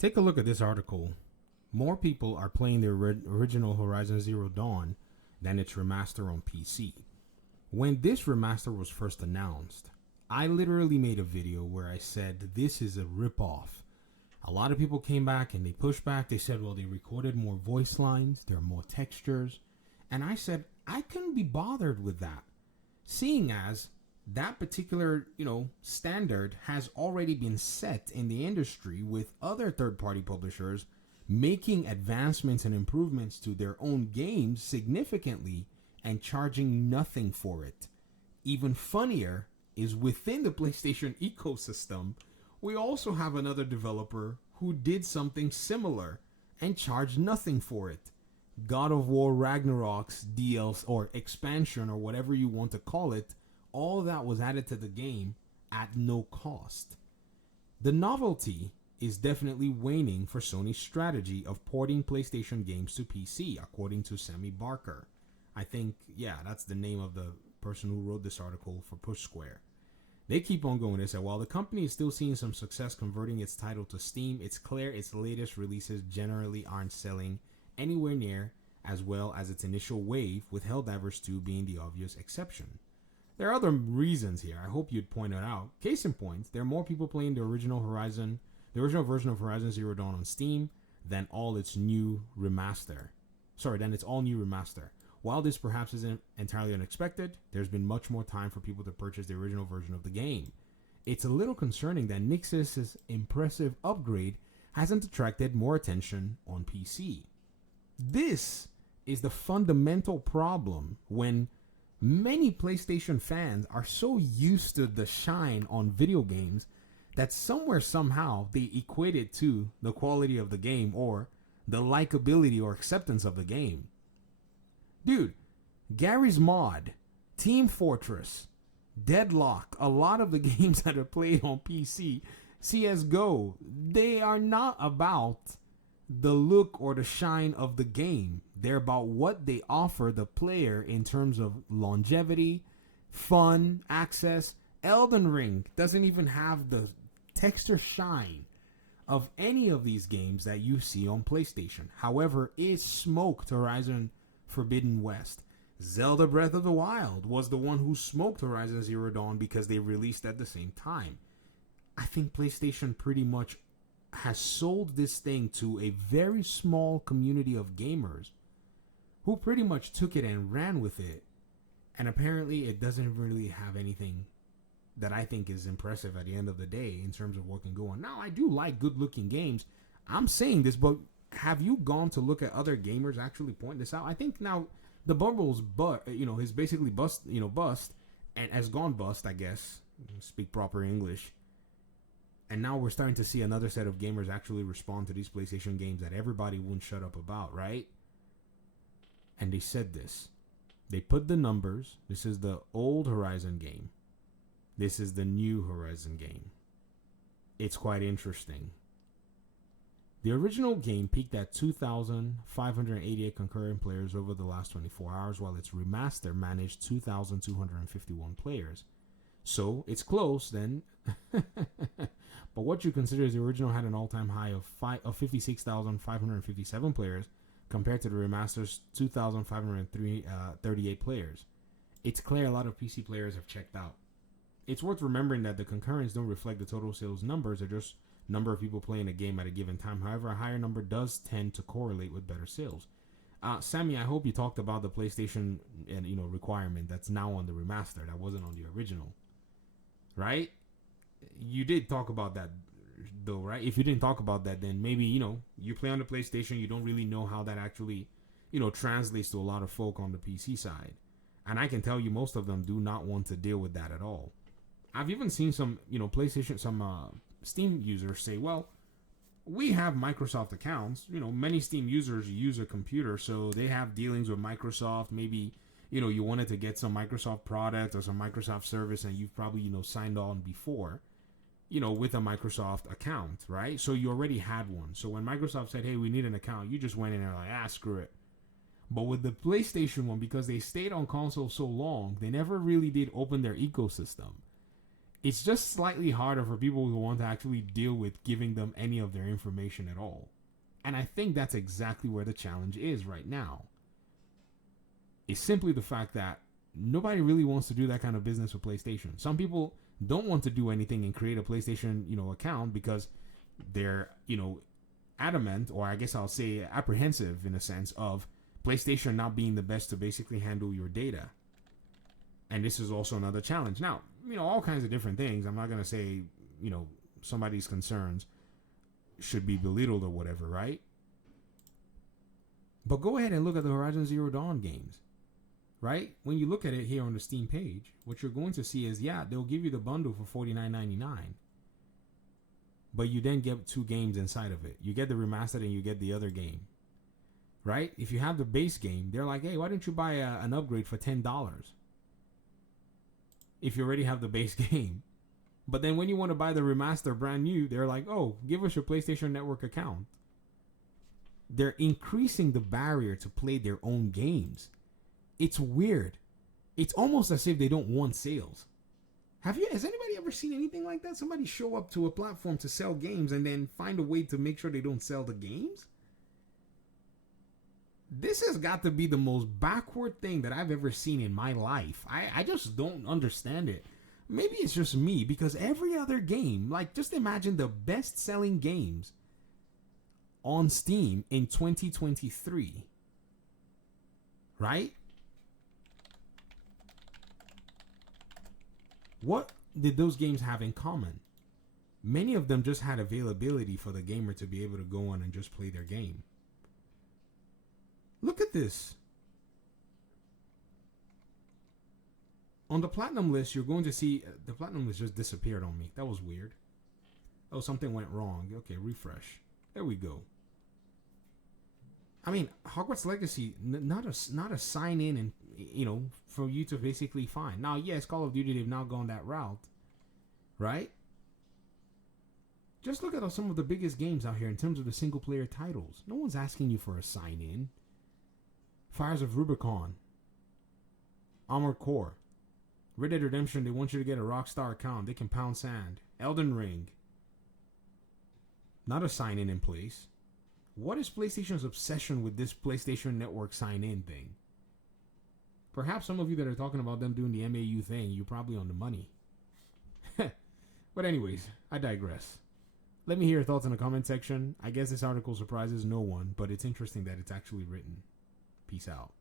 Take a look at this article. More people are playing the original Horizon Zero Dawn than its remaster on PC. When this remaster was first announced, I literally made a video where I said this is a ripoff. A lot of people came back and they pushed back. They said, well, they recorded more voice lines, there are more textures. And I said, I couldn't be bothered with that. Seeing as that particular, standard has already been set in the industry with other third-party publishers making advancements and improvements to their own games significantly and charging nothing for it. Even funnier is within the PlayStation ecosystem, we also have another developer who did something similar and charged nothing for it. God of War Ragnarok's DLC or expansion or whatever you want to call it, all that was added to the game at no cost. The novelty is definitely waning for Sony's strategy of porting PlayStation games to PC, according to Sammy Barker. I think, that's the name of the person who wrote this article for Push Square. They keep on going. They say, while the company is still seeing some success converting its title to Steam, it's clear its latest releases generally aren't selling anywhere near as well as its initial wave, with Helldivers 2 being the obvious exception. There are other reasons here. I hope you'd point it out. Case in point, there are more people playing the original version of Horizon Zero Dawn on Steam than its all new remaster. While this perhaps isn't entirely unexpected, there's been much more time for people to purchase the original version of the game. It's a little concerning that Nixx's impressive upgrade hasn't attracted more attention on PC. This is the fundamental problem when many PlayStation fans are so used to the shine on video games that somewhere, somehow, they equate it to the quality of the game or the likability or acceptance of the game. Dude, Gary's Mod, Team Fortress, Deadlock, a lot of the games that are played on PC, CSGO, they are not about the look or the shine of the game. They're about what they offer the player in terms of longevity, fun, access. Elden Ring doesn't even have the texture shine of any of these games that you see on PlayStation. However, it smoked Horizon Forbidden West. Zelda Breath of the Wild was the one who smoked Horizon Zero Dawn because they released at the same time. I think PlayStation pretty much has sold this thing to a very small community of gamers who pretty much took it and ran with it. And apparently it doesn't really have anything that I think is impressive at the end of the day in terms of what can go on. Now, I do like good-looking games. I'm saying this, but have you gone to look at other gamers actually point this out? I think now the bubble's is basically bust and has gone bust, I guess. Speak proper English. And now we're starting to see another set of gamers actually respond to these PlayStation games that everybody wouldn't shut up about, right? And they said this. They put the numbers. This is the old Horizon game. This is the new Horizon game. It's quite interesting. The original game peaked at 2,588 concurrent players over the last 24 hours, while its remaster managed 2,251 players. So, it's close then. But what you consider is the original had an all-time high of 56,557 players compared to the remaster's 2,538 players. It's clear a lot of PC players have checked out. It's worth remembering that the concurrents don't reflect the total sales numbers, they're just number of people playing a game at a given time. However, a higher number does tend to correlate with better sales. Sammy, I hope you talked about the PlayStation requirement that's now on the remaster that wasn't on the original, right? You did talk about that though, right? If you didn't talk about that, then maybe you play on the PlayStation, you don't really know how that actually translates to a lot of folk on the PC side, and I can tell you most of them do not want to deal with that at all. I've even seen some Steam users say, well, we have Microsoft accounts. Many Steam users use a computer, so they have dealings with Microsoft. Maybe, you wanted to get some Microsoft product or some Microsoft service, and you've probably, signed on before, with a Microsoft account, right? So you already had one. So when Microsoft said, hey, we need an account, you just went in and like, screw it. But with the PlayStation one, because they stayed on console so long, they never really did open their ecosystem. It's just slightly harder for people who want to actually deal with giving them any of their information at all. And I think that's exactly where the challenge is right now. It's simply the fact that nobody really wants to do that kind of business with PlayStation. Some people don't want to do anything and create a PlayStation, account because they're, adamant, or I guess I'll say apprehensive in a sense of PlayStation not being the best to basically handle your data. And this is also another challenge. Now, all kinds of different things. I'm not going to say, somebody's concerns should be belittled or whatever, right? But go ahead and look at the Horizon Zero Dawn games, right? When you look at it here on the Steam page, what you're going to see is, yeah, they'll give you the bundle for $49.99. But you then get 2 games inside of it. You get the remastered and you get the other game, right? If you have the base game, they're like, hey, why don't you buy an upgrade for $10? If you already have the base game. But then when you want to buy the remaster brand new, they're like, oh, give us your PlayStation Network account. They're increasing the barrier to play their own games. It's weird. It's almost as if they don't want sales. Has anybody ever seen anything like that? Somebody show up to a platform to sell games and then find a way to make sure they don't sell the games? This has got to be the most backward thing that I've ever seen in my life. I just don't understand it. Maybe it's just me, because every other game, like just imagine the best-selling games on Steam in 2023, right? What did those games have in common? Many of them just had availability for the gamer to be able to go on and just play their game. Look at this. On the platinum list, you're going to see the platinum list just disappeared on me. That was weird. Oh, something went wrong. Okay, refresh. There we go. I mean, Hogwarts Legacy, not a sign in and for you to basically find. Now, yes, Call of Duty, they've now gone that route, right? Just look at some of the biggest games out here in terms of the single player titles. No one's asking you for a sign in. Fires of Rubicon, Armored Core, Red Dead Redemption, they want you to get a Rockstar account. They can pound sand. Elden Ring, not a sign in place. What is PlayStation's obsession with this PlayStation Network sign-in thing? Perhaps some of you that are talking about them doing the MAU thing, you're probably on the money. But anyways, I digress. Let me hear your thoughts in the comment section. I guess this article surprises no one, but it's interesting that it's actually written. Peace out.